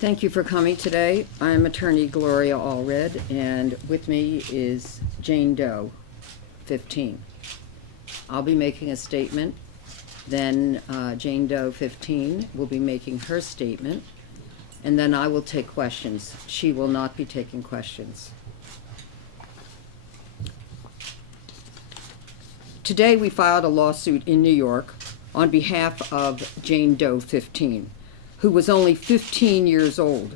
Thank you for coming today. I'm attorney Gloria Allred, and with me is Jane Doe, 15. I'll be making a statement, then Jane Doe, 15, will be making her statement, and then I will take questions. She will not be taking questions. Today we filed a lawsuit in New York on behalf of Jane Doe, 15. Who was only 15 years old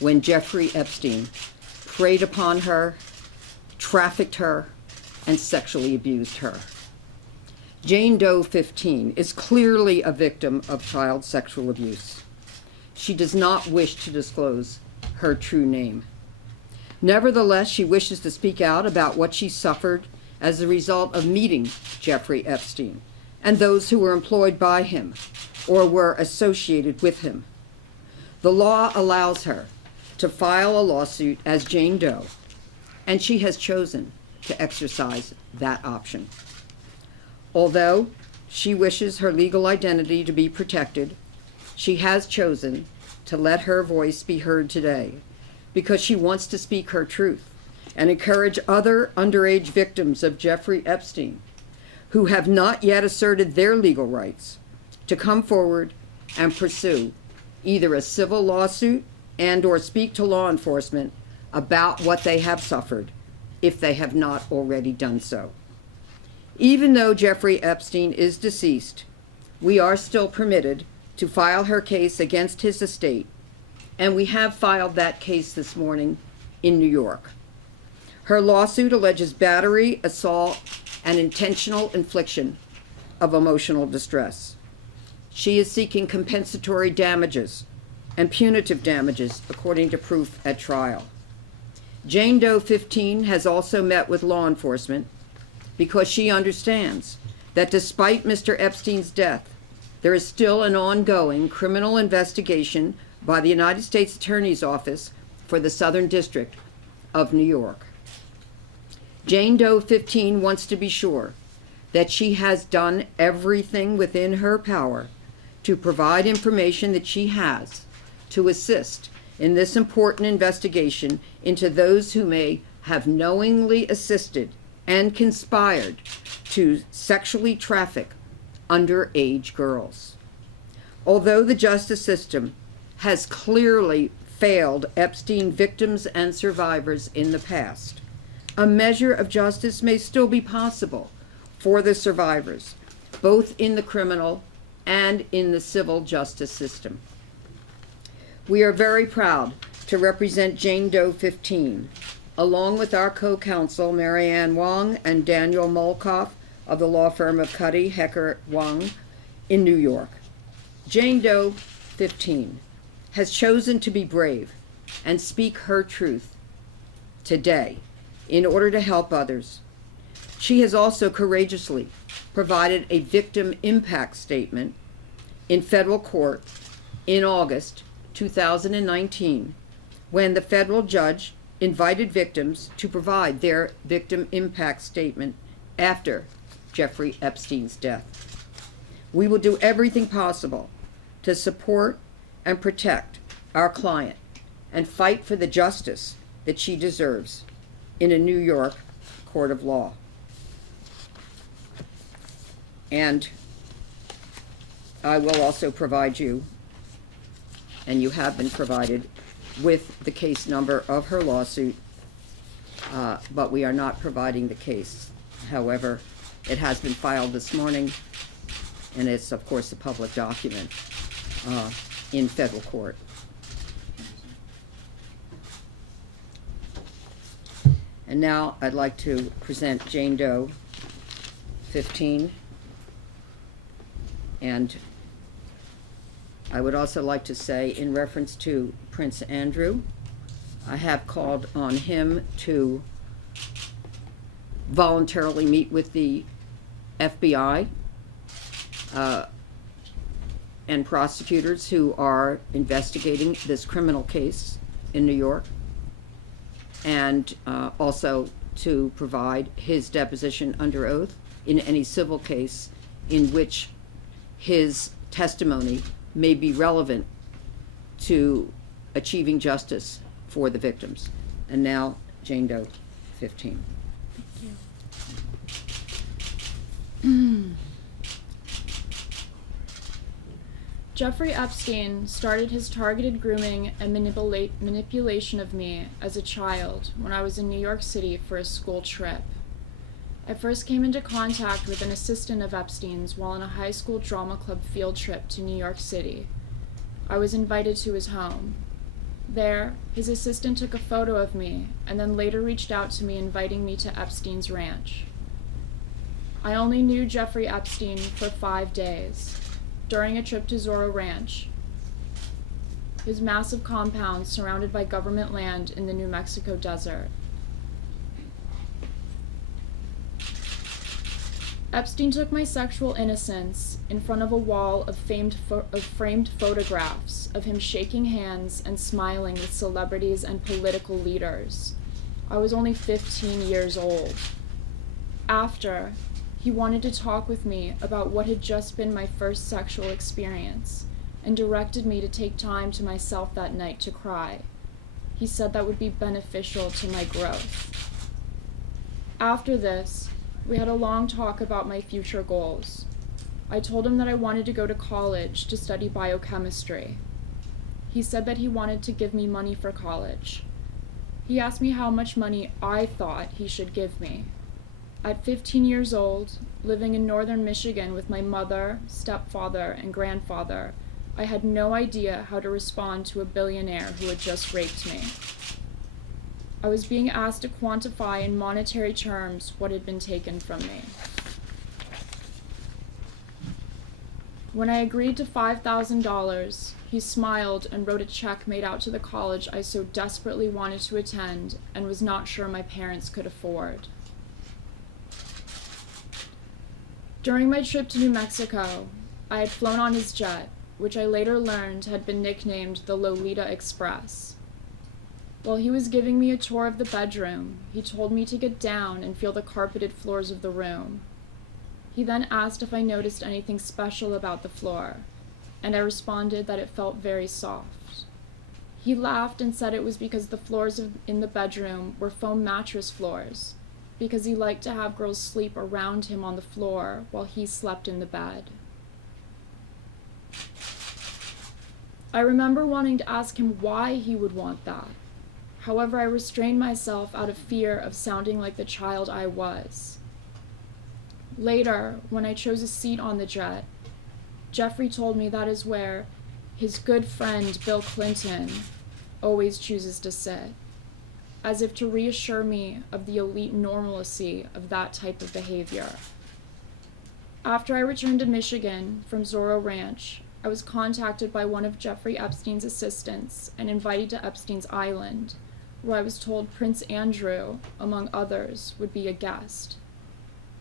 when Jeffrey Epstein preyed upon her, trafficked her, and sexually abused her. Jane Doe, 15, is clearly a victim of child sexual abuse. She does not wish to disclose her true name. Nevertheless, she wishes to speak out about what she suffered as a result of meeting Jeffrey Epstein and those who were employed by him or were associated with him. The law allows her to file a lawsuit as Jane Doe, and she has chosen to exercise that option. Although she wishes her legal identity to be protected, she has chosen to let her voice be heard today because she wants to speak her truth and encourage other underage victims of Jeffrey Epstein who have not yet asserted their legal rights to come forward and pursue either a civil lawsuit and or speak to law enforcement about what they have suffered if they have not already done so. Even though Jeffrey Epstein is deceased, we are still permitted to file her case against his estate, and we have filed that case this morning in New York. Her lawsuit alleges battery, assault, and intentional infliction of emotional distress. She is seeking compensatory damages and punitive damages according to proof at trial. Jane Doe, 15, has also met with law enforcement because she understands that despite Mr. Epstein's death, there is still an ongoing criminal investigation by the United States Attorney's Office for the Southern District of New York. Jane Doe, 15, wants to be sure that she has done everything within her power to provide information that she has to assist in this important investigation into those who may have knowingly assisted and conspired to sexually traffic underage girls. Although the justice system has clearly failed Epstein victims and survivors in the past, a measure of justice may still be possible for the survivors, both in the criminal and in the civil justice system. We are very proud to represent Jane Doe, 15, along with our co-counsel Marianne Wong and Daniel Molkoff of the law firm of Cuddy, Hecker, Wong in New York. Jane Doe, 15, has chosen to be brave and speak her truth today in order to help others. She has also courageously provided a victim impact statement in federal court in August 2019, when the federal judge invited victims to provide their victim impact statement after Jeffrey Epstein's death. We will do everything possible to support and protect our client and fight for the justice that she deserves in a New York court of law. And I will also provide you, and you have been provided, with the case number of her lawsuit, but we are not providing the case. However, it has been filed this morning, and it's, of course, a public document in federal court. And now I'd like to present Jane Doe, 15, and I would also like to say, in reference to Prince Andrew, I have called on him to voluntarily meet with the FBI and prosecutors who are investigating this criminal case in New York, and also to provide his deposition under oath in any civil case in which his testimony may be relevant to achieving justice for the victims. And now, Jane Doe 15. Jeffrey Epstein started his targeted grooming and manipulation of me as a child when I was in New York City for a school trip. I first came into contact with an assistant of Epstein's while on a high school drama club field trip to New York City. I was invited to his home. There, his assistant took a photo of me and then later reached out to me inviting me to Epstein's ranch. I only knew Jeffrey Epstein for 5 days. During a trip to Zorro Ranch, his massive compound surrounded by government land in the New Mexico desert. Epstein took my sexual innocence in front of a wall of framed photographs of him shaking hands and smiling with celebrities and political leaders. I was only 15 years old. After, he wanted to talk with me about what had just been my first sexual experience and directed me to take time to myself that night to cry. He said that would be beneficial to my growth. After this, we had a long talk about my future goals. I told him that I wanted to go to college to study biochemistry. He said that he wanted to give me money for college. He asked me how much money I thought he should give me. At 15 years old, living in northern Michigan with my mother, stepfather, and grandfather, I had no idea how to respond to a billionaire who had just raped me. I was being asked to quantify in monetary terms what had been taken from me. When I agreed to $5,000, he smiled and wrote a check made out to the college I so desperately wanted to attend and was not sure my parents could afford. During my trip to New Mexico, I had flown on his jet, which I later learned had been nicknamed the Lolita Express. While he was giving me a tour of the bedroom, he told me to get down and feel the carpeted floors of the room. He then asked if I noticed anything special about the floor, and I responded that it felt very soft. He laughed and said it was because the floors in the bedroom were foam mattress floors, because he liked to have girls sleep around him on the floor while he slept in the bed. I remember wanting to ask him why he would want that. However, I restrained myself out of fear of sounding like the child I was. Later, when I chose a seat on the jet, Jeffrey told me that is where his good friend Bill Clinton always chooses to sit, as if to reassure me of the elite normalcy of that type of behavior. After I returned to Michigan from Zorro Ranch, I was contacted by one of Jeffrey Epstein's assistants and invited to Epstein's Island, where I was told Prince Andrew, among others, would be a guest.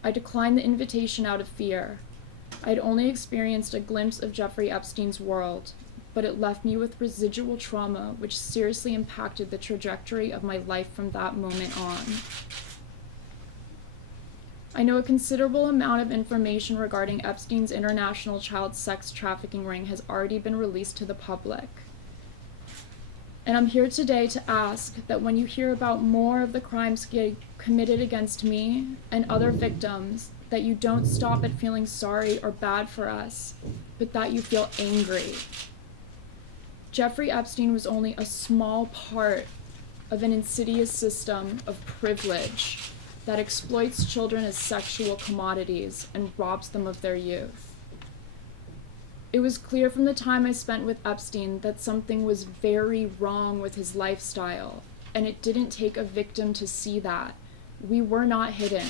I declined the invitation out of fear. I had only experienced a glimpse of Jeffrey Epstein's world, but it left me with residual trauma which seriously impacted the trajectory of my life from that moment on. I know a considerable amount of information regarding Epstein's international child sex trafficking ring has already been released to the public. And I'm here today to ask that when you hear about more of the crimes committed against me and other victims, that you don't stop at feeling sorry or bad for us, but that you feel angry. Jeffrey Epstein was only a small part of an insidious system of privilege that exploits children as sexual commodities and robs them of their youth. It was clear from the time I spent with Epstein that something was very wrong with his lifestyle, and it didn't take a victim to see that. We were not hidden.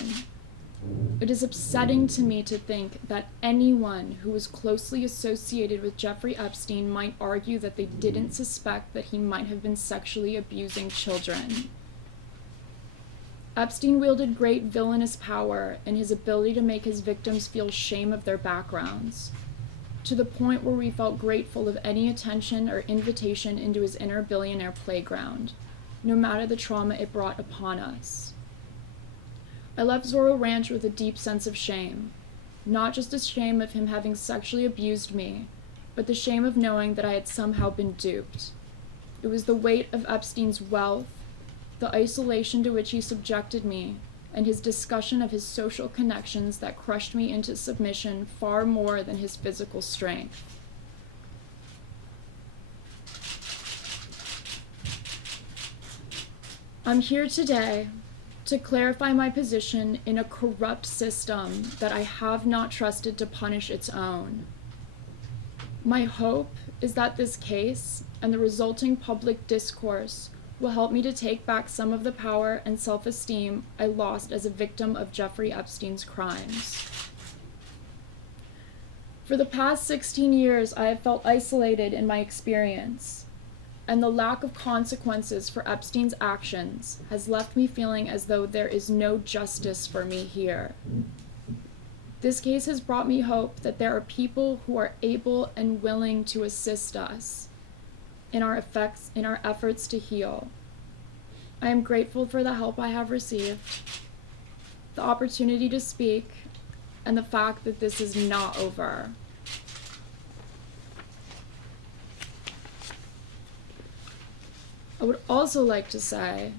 It is upsetting to me to think that anyone who was closely associated with Jeffrey Epstein might argue that they didn't suspect that he might have been sexually abusing children. Epstein wielded great villainous power in his ability to make his victims feel shame of their backgrounds, to the point where we felt grateful of any attention or invitation into his inner billionaire playground, no matter the trauma it brought upon us. I left Zorro Ranch with a deep sense of shame, not just the shame of him having sexually abused me, but the shame of knowing that I had somehow been duped. It was the weight of Epstein's wealth, the isolation to which he subjected me, and his discussion of his social connections that crushed me into submission far more than his physical strength. I'm here today to clarify my position in a corrupt system that I have not trusted to punish its own. My hope is that this case and the resulting public discourse will help me to take back some of the power and self-esteem I lost as a victim of Jeffrey Epstein's crimes. For the past 16 years, I have felt isolated in my experience, and the lack of consequences for Epstein's actions has left me feeling as though there is no justice for me here. This case has brought me hope that there are people who are able and willing to assist us in our efforts to heal. I am grateful for the help I have received, the opportunity to speak, and the fact that this is not over. I would also like to say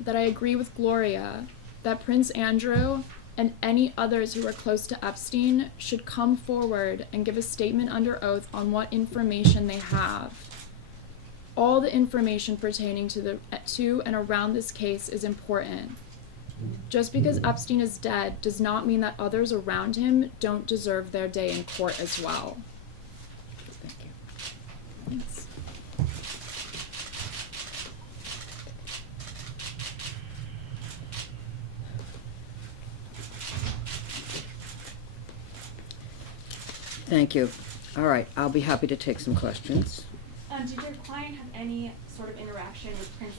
that I agree with Gloria that Prince Andrew and any others who are close to Epstein should come forward and give a statement under oath on what information they have. All the information pertaining to and around this case is important. Just because Epstein is dead does not mean that others around him don't deserve their day in court as well. Thank you. Thanks. Thank you. All right, I'll be happy to take some questions. Did your client have any sort of interaction with Prince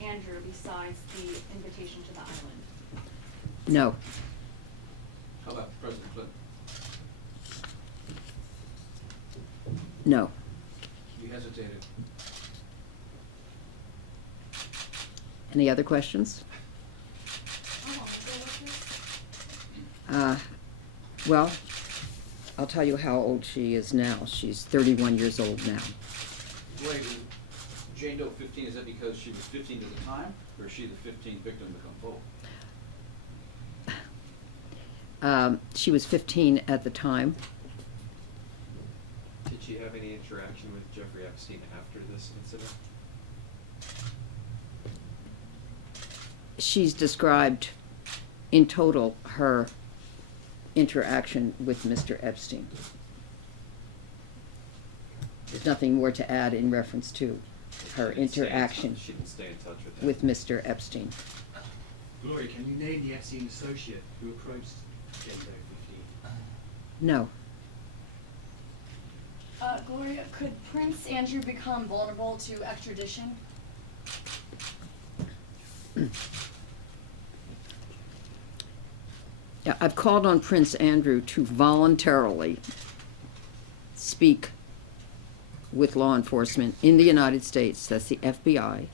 Andrew besides the invitation to the island? No. How about President Clinton? No. You hesitated. Any other questions? How long ago was this? Well, I'll tell you how old she is now. She's 31 years old now. Wait, Jane Doe 15, is that because she was 15 at the time, or is she the 15th victim to come forward? She was 15 at the time. Did she have any interaction with Jeffrey Epstein after this incident? She's described in total her interaction with Mr. Epstein. There's nothing more to add in reference to her interaction She didn't stay in touch with him. with Mr. Epstein. Gloria, can you name the Epstein associate who approached Jane Doe 15? No. Gloria, could Prince Andrew become vulnerable to extradition? Yeah, I've called on Prince Andrew to voluntarily speak with law enforcement in the United States, that's the FBI,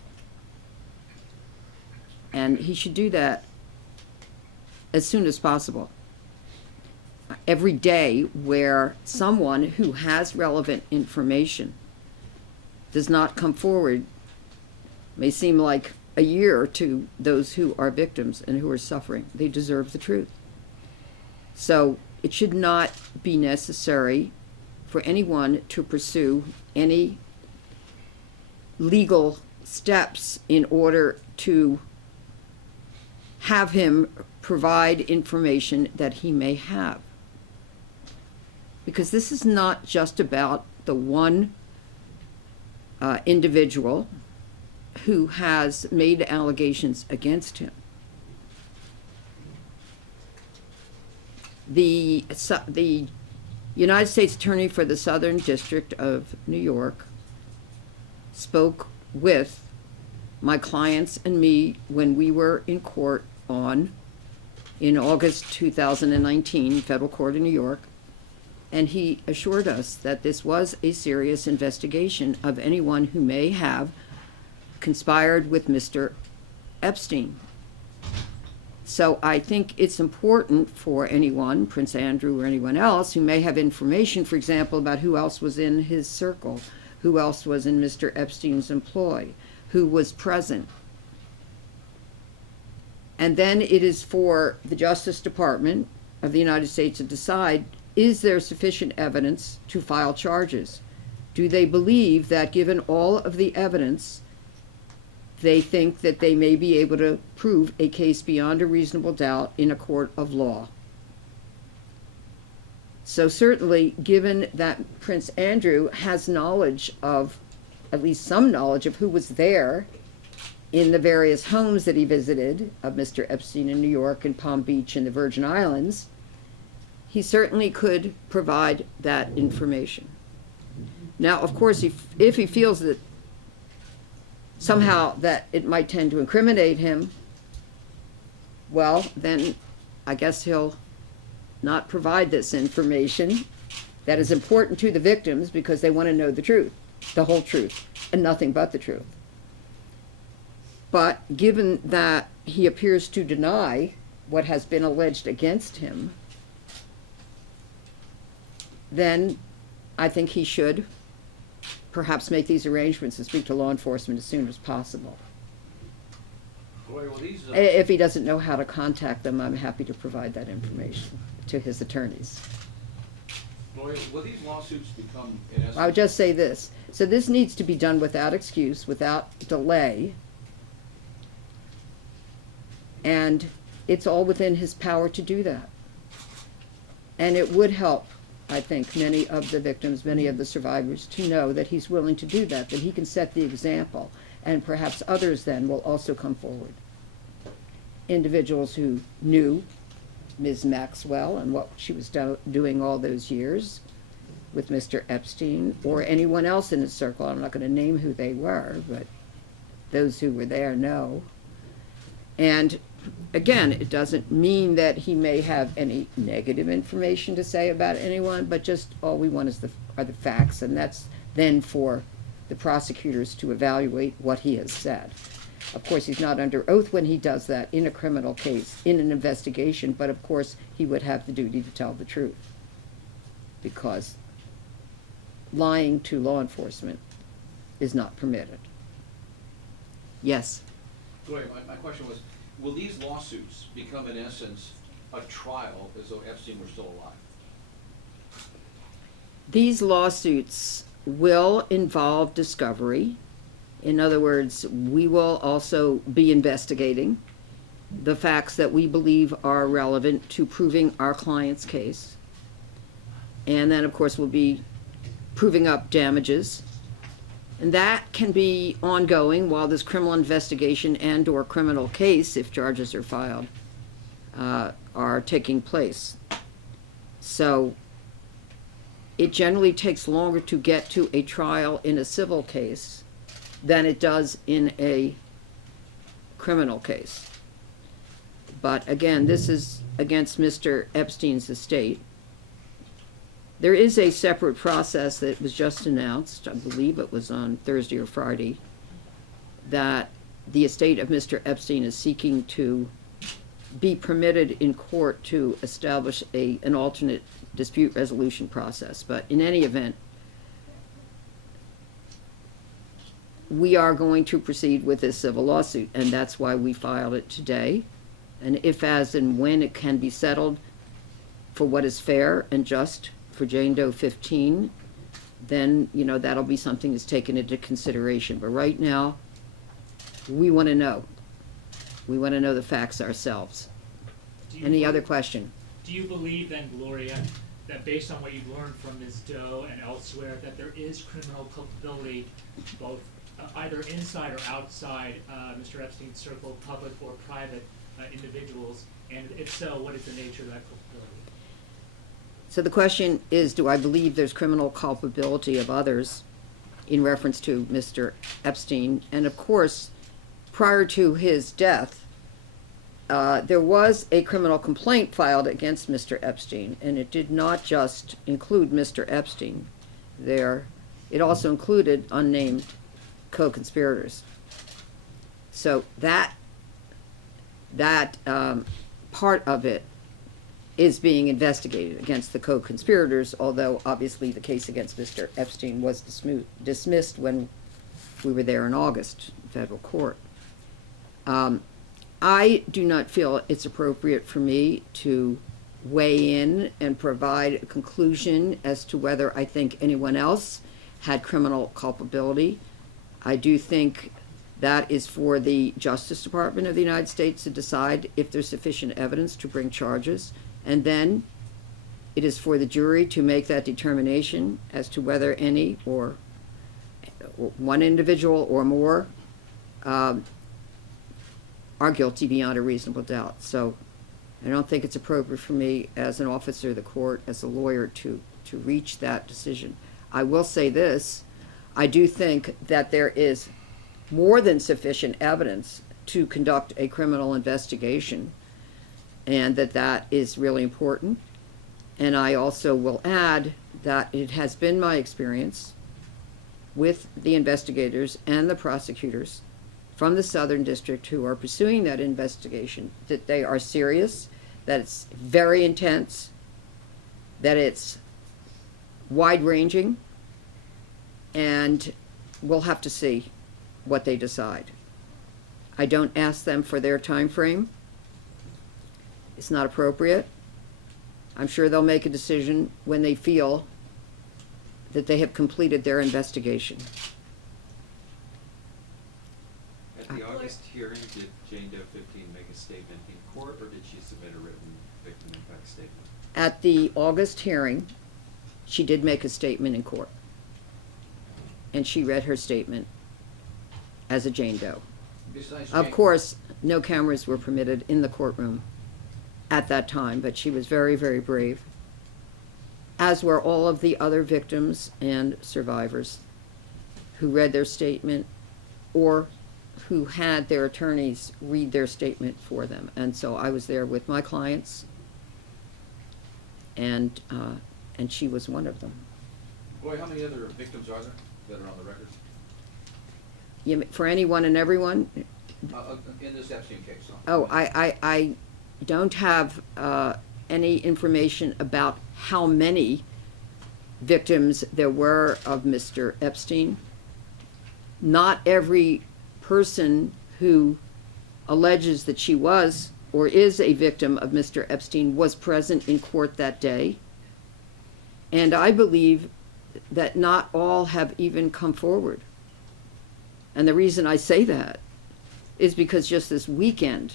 and he should do that as soon as possible. Every day where someone who has relevant information does not come forward may seem like a year to those who are victims and who are suffering. They deserve the truth. So it should not be necessary for anyone to pursue any legal steps in order to have him provide information that he may have. Because this is not just about the one individual who has made allegations against him. The United States Attorney for the Southern District of New York spoke with my clients and me when we were in court in August 2019, federal court in New York, and he assured us that this was a serious investigation of anyone who may have conspired with Mr. Epstein. So I think it's important for anyone, Prince Andrew or anyone else, who may have information, for example, about who else was in his circle, who else was in Mr. Epstein's employ, who was present. And then it is for the Justice Department of the United States to decide, is there sufficient evidence to file charges? Do they believe that given all of the evidence, they think that they may be able to prove a case beyond a reasonable doubt in a court of law? So certainly, given that Prince Andrew has knowledge of, at least some knowledge of who was there in the various homes that he visited of Mr. Epstein in New York and Palm Beach and the Virgin Islands, he certainly could provide that information. Now, of course, if he feels that somehow that it might tend to incriminate him, well, then I guess he'll not provide this information that is important to the victims because they want to know the truth, the whole truth, and nothing but the truth. But given that he appears to deny what has been alleged against him, then I think he should perhaps make these arrangements and speak to law enforcement as soon as possible. Gloria, well, these, If he doesn't know how to contact them, I'm happy to provide that information to his attorneys. Gloria, will these lawsuits become, in essence... I would just say this. So this needs to be done without excuse, without delay. And it's all within his power to do that. And it would help, I think, many of the victims, many of the survivors, to know that he's willing to do that he can set the example. And perhaps others then will also come forward. Individuals who knew Ms. Maxwell and what she was doing all those years with Mr. Epstein, or anyone else in his circle. I'm not going to name who they were, but those who were there know. And again, it doesn't mean that he may have any negative information to say about anyone, but just all we want are the facts, and that's then for the prosecutors to evaluate what he has said. Of course, he's not under oath when he does that in a criminal case, in an investigation, but of course he would have the duty to tell the truth, because lying to law enforcement is not permitted. Yes? Gloria, my question was, will these lawsuits become, in essence, a trial as though Epstein were still alive? These lawsuits will involve discovery. In other words, we will also be investigating the facts that we believe are relevant to proving our client's case. And then, of course, we'll be proving up damages. And that can be ongoing while this criminal investigation and or criminal case, if charges are filed, are taking place. So it generally takes longer to get to a trial in a civil case than it does in a criminal case. But again, this is against Mr. Epstein's estate. There is a separate process that was just announced, I believe it was on Thursday or Friday, that the estate of Mr. Epstein is seeking to be permitted in court to establish an alternate dispute resolution process. But in any event, we are going to proceed with this civil lawsuit, and that's why we filed it today. And if, as, and when it can be settled for what is fair and just for Jane Doe 15, then, that'll be something that's taken into consideration. But right now, we want to know. We want to know the facts ourselves. Any other question? Do you believe then, Gloria, that based on what you've learned from Ms. Doe and elsewhere, that there is criminal culpability both either inside or outside Mr. Epstein's circle, public or private individuals? And if so, what is the nature of that culpability? So the question is, do I believe there's criminal culpability of others in reference to Mr. Epstein? And of course, prior to his death, there was a criminal complaint filed against Mr. Epstein, and it did not just include Mr. Epstein. It also included unnamed co-conspirators. So that part of it is being investigated against the co-conspirators, although obviously the case against Mr. Epstein was dismissed when we were there in August, in federal court. I do not feel it's appropriate for me to weigh in and provide a conclusion as to whether I think anyone else had criminal culpability. I do think that is for the Justice Department of the United States to decide if there's sufficient evidence to bring charges, and then it is for the jury to make that determination as to whether any or one individual or more are guilty beyond a reasonable doubt. So I don't think it's appropriate for me as an officer of the court, as a lawyer, to reach that decision. I will say this, I do think that there is more than sufficient evidence to conduct a criminal investigation, and that is really important. And I also will add that it has been my experience with the investigators and the prosecutors from the Southern District who are pursuing that investigation, that they are serious, that it's very intense, that it's wide-ranging, and we'll have to see what they decide. I don't ask them for their time frame. It's not appropriate. I'm sure they'll make a decision when they feel that they have completed their investigation. At the August hearing, did Jane Doe 15 make a statement in court, or did she submit a written victim impact statement? At the August hearing, she did make a statement in court. And she read her statement as a Jane Doe. Besides Of Jane- course, no cameras were permitted in the courtroom at that time, but she was very, very brave, as were all of the other victims and survivors who read their statement or who had their attorneys read their statement for them. And so I was there with my clients, and she was one of them. Boy, how many other victims are there that are on the record? For anyone and everyone, In this Epstein case? Huh? oh, I don't have any information about how many victims there were of Mr. Epstein. Not every person who alleges that she was or is a victim of Mr. Epstein was present in court that day. And I believe that not all have even come forward. And the reason I say that is because just this weekend,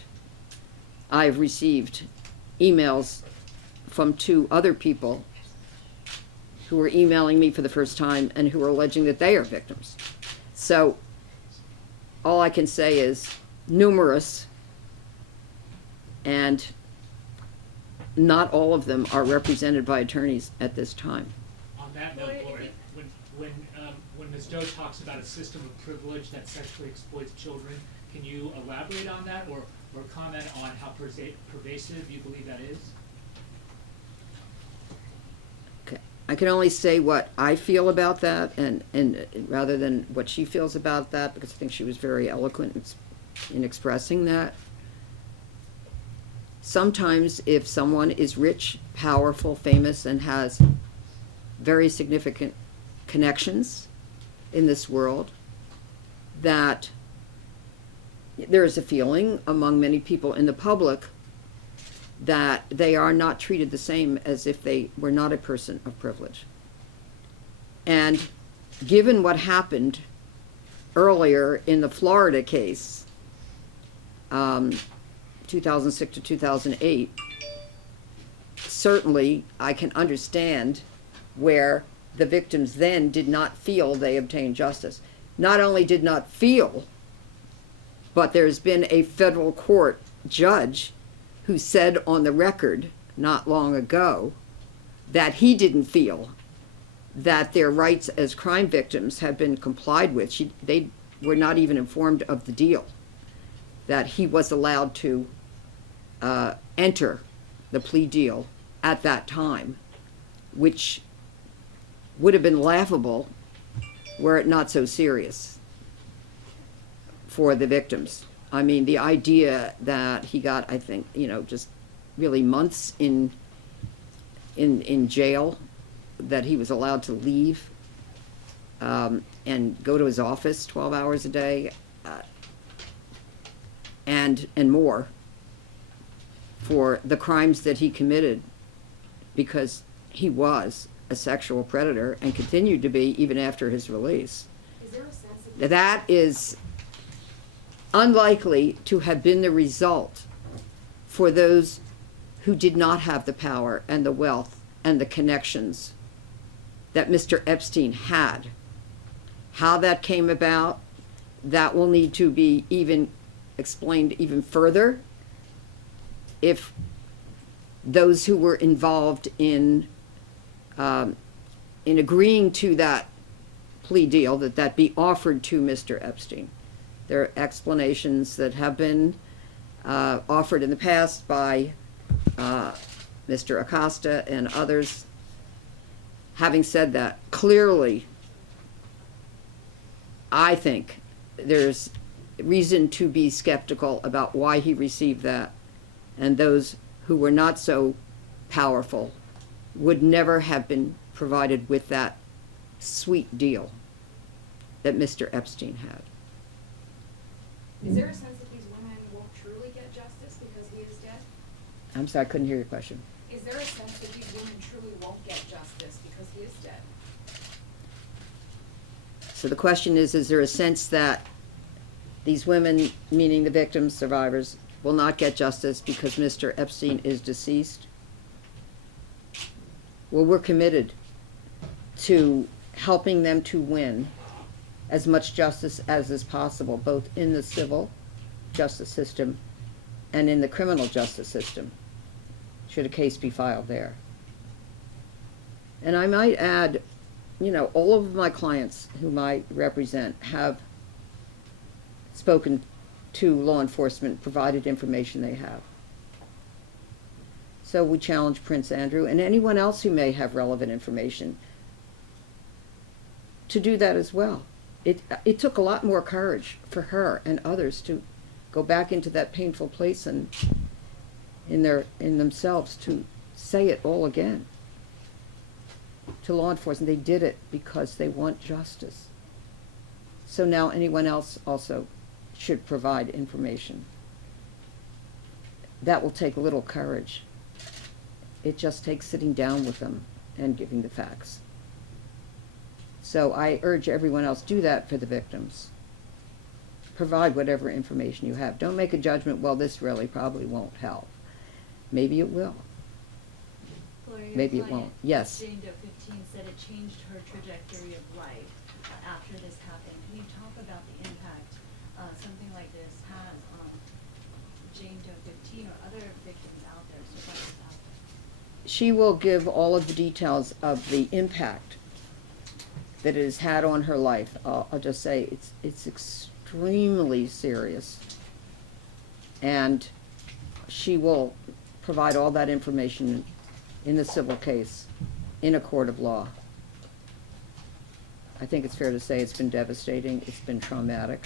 I've received emails from 2 other people who are emailing me for the first time and who are alleging that they are victims. So all I can say is numerous, and not all of them are represented by attorneys at this time. On that note, Gloria, when Ms. Doe talks about a system of privilege that sexually exploits children, can you elaborate on that or comment on how pervasive you believe that is? Okay. I can only say what I feel about that, and rather than what she feels about that, because I think she was very eloquent in expressing that. Sometimes if someone is rich, powerful, famous, and has very significant connections in this world, that there is a feeling among many people in the public that they are not treated the same as if they were not a person of privilege. And given what happened earlier in the Florida case, 2006 to 2008, certainly I can understand where the victims then did not feel they obtained justice. Not only did not feel, but there's been a federal court judge who said on the record not long ago that he didn't feel that their rights as crime victims had been complied with. They were not even informed of the deal, that he was allowed to enter the plea deal at that time, which would have been laughable were it not so serious for the victims. I mean, the idea that he got, I think, just really months in in jail, that he was allowed to leave and go to his office 12 hours a day, and more, for the crimes that he committed, because he was a sexual predator and continued to be even after his release. Is there a sense that That is unlikely to have been the result for those who did not have the power and the wealth and the connections that Mr. Epstein had. How that came about, that will need to be even explained even further if those who were involved in agreeing to that plea deal, that be offered to Mr. Epstein. There are explanations that have been offered in the past by Mr. Acosta and others. Having said that, clearly, I think there's reason to be skeptical about why he received that, and those who were not so powerful would never have been provided with that sweet deal that Mr. Epstein had. Is there a sense that these women won't truly get justice because he is dead? I'm sorry, I couldn't hear your question. Is there a sense that these women truly won't get justice because he is dead? So the question is there a sense that these women, meaning the victims, survivors, will not get justice because Mr. Epstein is deceased? Well, we're committed to helping them to win as much justice as is possible, both in the civil justice system and in the criminal justice system, should a case be filed there. And I might add, all of my clients whom I represent have spoken to law enforcement, provided information they have. So we challenge Prince Andrew and anyone else who may have relevant information to do that as well. It took a lot more courage for her and others to go back into that painful place and in themselves to say it all again to law enforcement. They did it because they want justice. So now anyone else also should provide information. That will take little courage. It just takes sitting down with them and giving the facts. So I urge everyone else, do that for the victims. Provide whatever information you have. Don't make a judgment, well, this really probably won't help. Maybe it will. Gloria, Maybe your it won't. client, Yes. Jane Doe 15 said it changed her trajectory of life after this happened. Can you talk about the impact something like this has on Jane Doe 15 or other victims out there, survivors out there? She will give all of the details of the impact that it has had on her life. I'll just say it's extremely serious, and she will provide all that information in the civil case in a court of law. I think it's fair to say it's been devastating, it's been traumatic,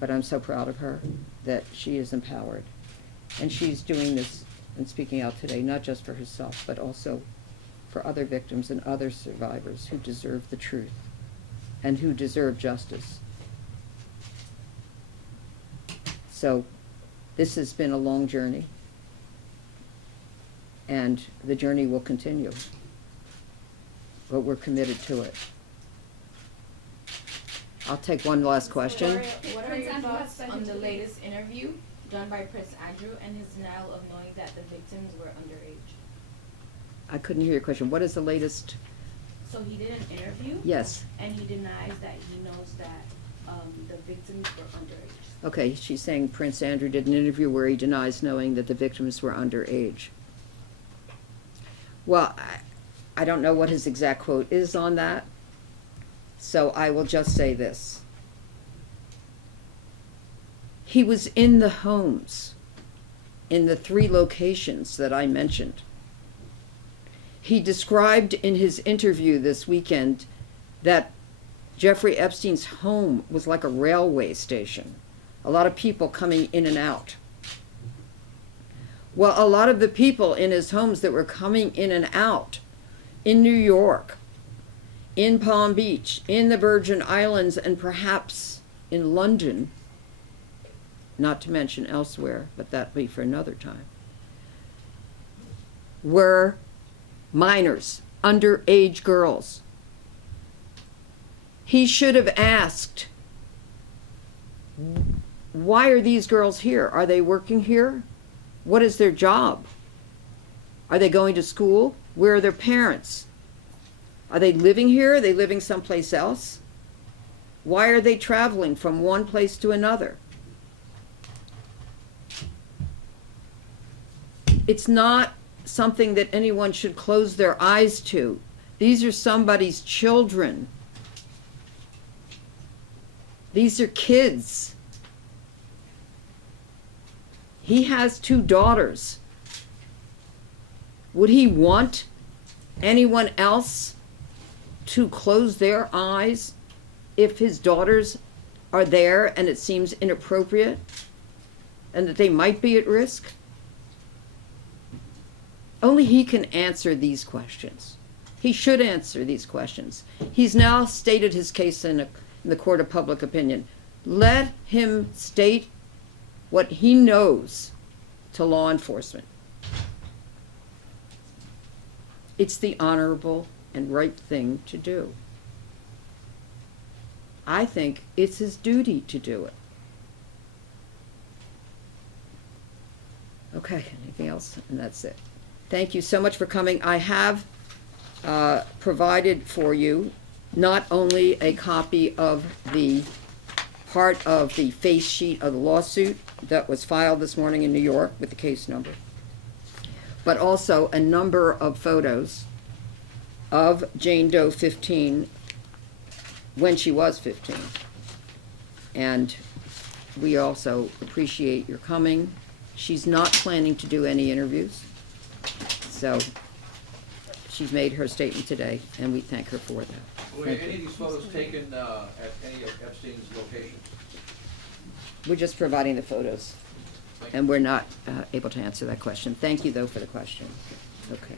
but I'm so proud of her that she is empowered, and she's doing this and speaking out today not just for herself but also for other victims and other survivors who deserve the truth and who deserve justice. So this has been a long journey, and the journey will continue, but we're committed to it. I'll take one last question. Gloria, what are Prince your Andrew has thoughts spoken on to the the latest interview done by Prince Andrew and his denial of knowing that the victims were underage? I couldn't hear your question. What is the latest? So he did an interview? Yes. And he denies that he knows that the victims were underage. Okay, she's saying Prince Andrew did an interview where he denies knowing that the victims were underage. Well, I don't know what his exact quote is on that, so I will just say this. He was in the homes in the 3 locations that I mentioned. He described in his interview this weekend that Jeffrey Epstein's home was like a railway station. A lot of people coming in and out. Well, a lot of the people in his homes that were coming in and out in New York, in Palm Beach, in the Virgin Islands, and perhaps in London, not to mention elsewhere, but that'll be for another time, were minors, underage girls. He should have asked, why are these girls here? Are they working here? What is their job? Are they going to school? Where are their parents? Are they living here? Are they living someplace else? Why are they traveling from one place to another? It's not something that anyone should close their eyes to. These are somebody's children. These are kids. He has 2 daughters. Would he want anyone else to close their eyes if his daughters are there and it seems inappropriate and that they might be at risk? Only he can answer these questions. He should answer these questions. He's now stated his case in the court of public opinion. Let him state what he knows to law enforcement. It's the honorable and right thing to do. I think it's his duty to do it. Okay, anything else? And that's it. Thank you so much for coming. I have provided for you not only a copy of the part of the face sheet of the lawsuit that was filed this morning in New York with the case number, but also a number of photos of Jane Doe 15 when she was 15. And we also appreciate your coming. She's not planning to do any interviews, so she's made her statement today, and we thank her for that. Were Thank any of you. these photos taken at any of Epstein's locations? We're just providing the photos, Thank you. and we're not able to answer that question. Thank you, though, for the question. Okay.